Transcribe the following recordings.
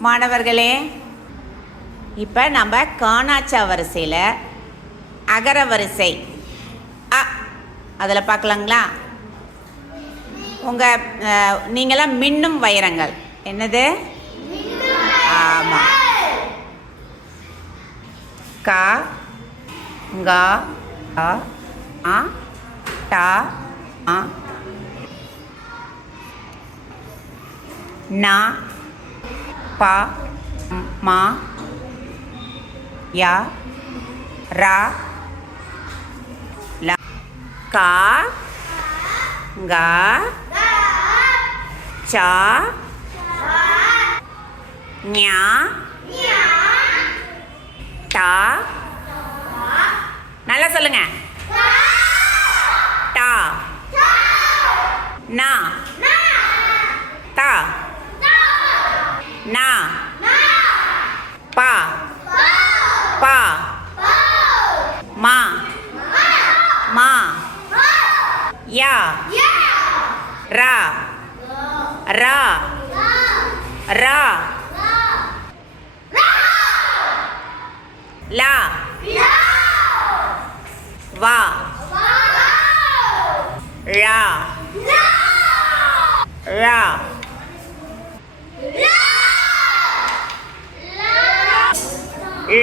மாணவர்களே இப்போ நம்ம காணாச்சா வரிசையில் அகர வரிசை. அ அதில் பார்க்கலாங்களா? உங்கள் நீங்களாம் மின்னும் வைரங்கள். என்னது? ஆமாம் கா கா ஆ ஆ டா ஆ நா பா ம், யா ரா லா கா கா சா ஞா டா நல்லா சொல்லுங்க. டா நா தா நா பா பா மா மா யா ரா ரா ரா லா வா ரா ரா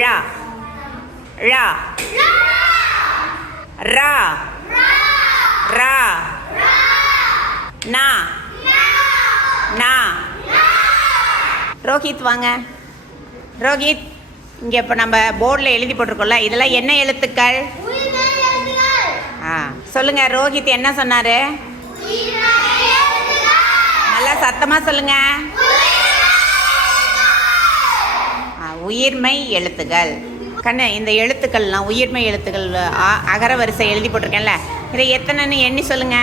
ரா ரா ரா. ரா. நா. நா. ரோஹித் வாங்க. ரோஹித் இங்கே இப்போ நம்ம போர்டில் எழுதி போட்டிருக்கோம்ல இதெல்லாம் என்ன எழுத்துக்கள்? ஆ சொல்லுங்க ரோஹித் என்ன சொன்னாரு? நல்லா சத்தமாக சொல்லுங்க. உயிர்மை எழுத்துக்கள். கண்ணு இந்த எழுத்துக்கள்லாம் உயிர்மை எழுத்துக்கள் அகர வரிசை எழுதி போட்டிருக்கேன்ல இதை எத்தனைன்னு எண்ணி சொல்லுங்க.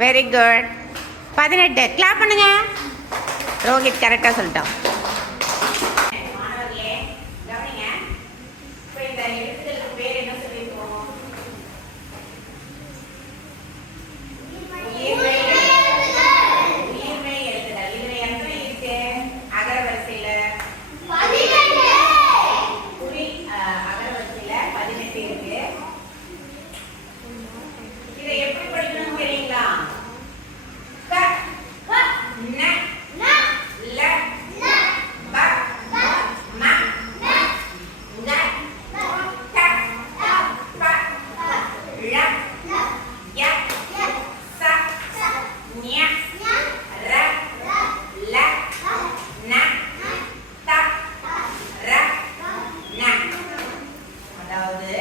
வெரி குட் பதினெட்டு. கிளாப் பண்ணுங்க. ரோஹித் கரெக்டாக சொல்லிட்டோம் மாணவர்களே கவனிங்க இப்போ இந்த எழுத்துக்களுக்கு பேர் என்ன சொல்லியிருக்கோம் உயிர்மெய் எழுத்துக்கள். உயிர்மெய் எழுத்துக்கள். இதுல எத்தனை இருக்கு அகர வரிசையில பதினெட்டு குறி அஹ், அகர வரிசையில பதினெட்டு இருக்கு இதை எப்படி படிக்கணும் தெரியுங்களா க ந ல ப ம ங்க ட ப ழ ய ச ஞ ர ல ந த ர ந அதாவது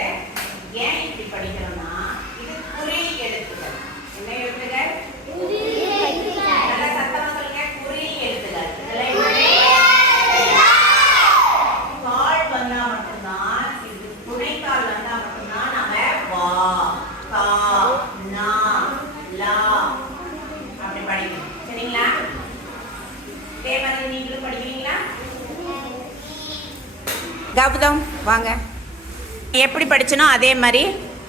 ஏன் இப்படி படிக்கிறோம்னா இது குறி எழுத்துக்கள் என்ன எழுத்துக்கள் நல்லா சத்தமா சொல்லுங்க குறி எழுத்துக்கள் இதெல்லாம் எப்படி? கால் வந்தா மட்டும்தான் இது துணைக்கால் வந்தா மட்டும்தான் நாம வா கா நா லா அப்படி படிக்கணும் சரிங்களா இதே மாதிரி நீங்களும் படிக்கிறீங்களா கௌதம் வாங்க. எப்படி படிச்சனோ அதே மாதிரி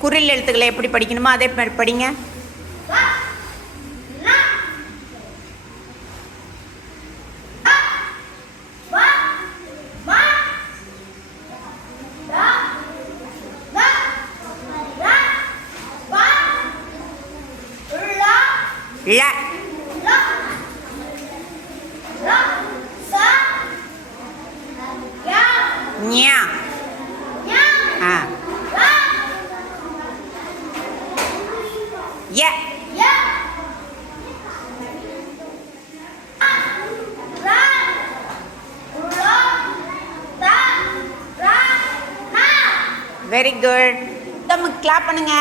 குரில் எழுத்துக்களை எப்படி படிக்கணுமோ அதே மாதிரி படிங்க. ல ஞா ஆ ய வெரி குட் நம்ம கிளாப் பண்ணுங்க.